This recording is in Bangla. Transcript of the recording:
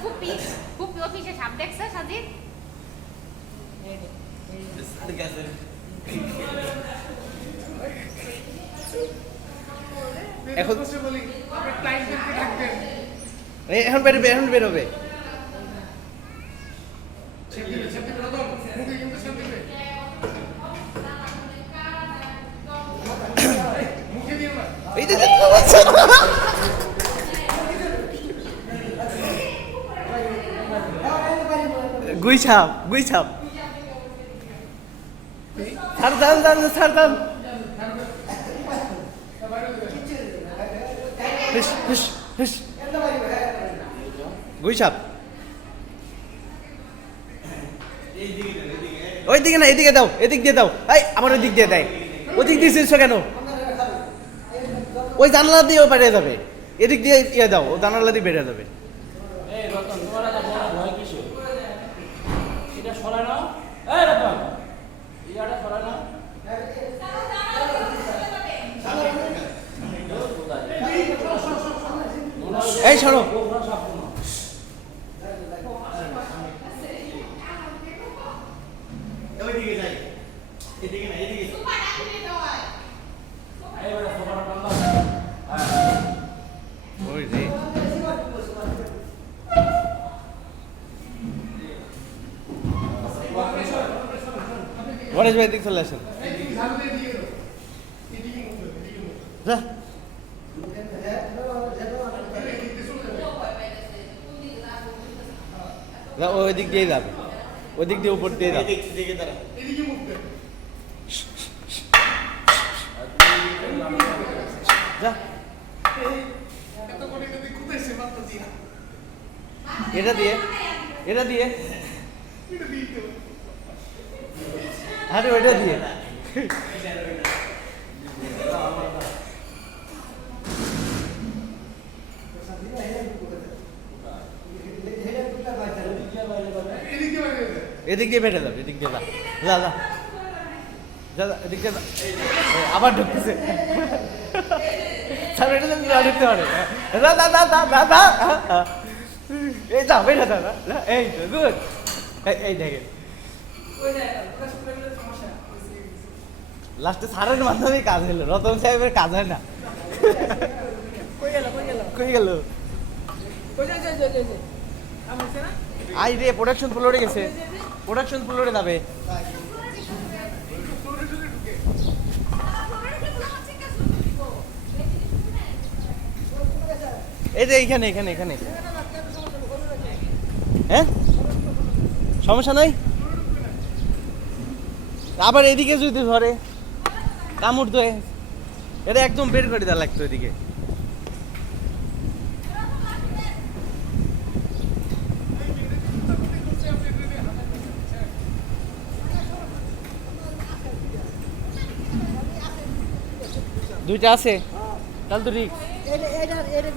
ফুপি ফুপি অফিসে সাপ দেখছে সাজিদ? এখন এখন বেরোবে এখন বেরোবে ছেড়ে ছাড় দান হুস হুস হুস ওই দিকে না এদিকে দাও এদিক দিয়ে দাও। এই, আমার ওই দিক দিয়ে দেয়। ওই দিক দিয়ে ছিলছো কেন? ওই জানলা দিয়ে ও বেরিয়ে যাবে। এদিক দিয়ে ইয়ে দাও, ও জানালা দিয়ে বেরিয়ে যাবে এই রতন তোমার এত বড় ভয় কিসের এটা সরায় না এই রতন ইয়াটা সরায় না এই শোনো গোবরা সাপ না এইবারে সোফাটা টান্দা হ্যাঁ এদিকে মুখ যা যা, ও ওই দিক দিয়ে যাবে ওই দিক দিয়ে উপর দিয়ে যাবে এদিকে মুখ দেবে যা এত করে যদি কুতাইছে মাত্র দিয়া এটা দিয়ে এটা দিয়ে এটা দিয়ে দেবে আরে ওইটা দিয়ে। এদিকে দিয়ে বেটে যাবে, এদিক দিয়ে যা। যা যা। এদিক দিয়ে আবার ঢুকতেছে। স্যার, এটা যেন না ঢুকতে পারে। যা যা যা যা এই, যা বেটা যা এই তো গুড এই, দেখেন। লাস্টে স্যারের মাধ্যমে কাজ হলো রতন সাহেবের কাজ হয় না কই গেল আই রে প্রোডাকশন ফ্লোরে গেছে প্রোডাকশন ফ্লোরে যাবে এই যে এইখানে এখানে এখানে হ্যাঁ সমস্যা নাই আবার এদিকে যদি ধরে, কামড় তো এটা একদম বের করে দেওয়া লাগতো এদিকে। দুইটা আছে? তাহলে তো রিক্স এটা এটা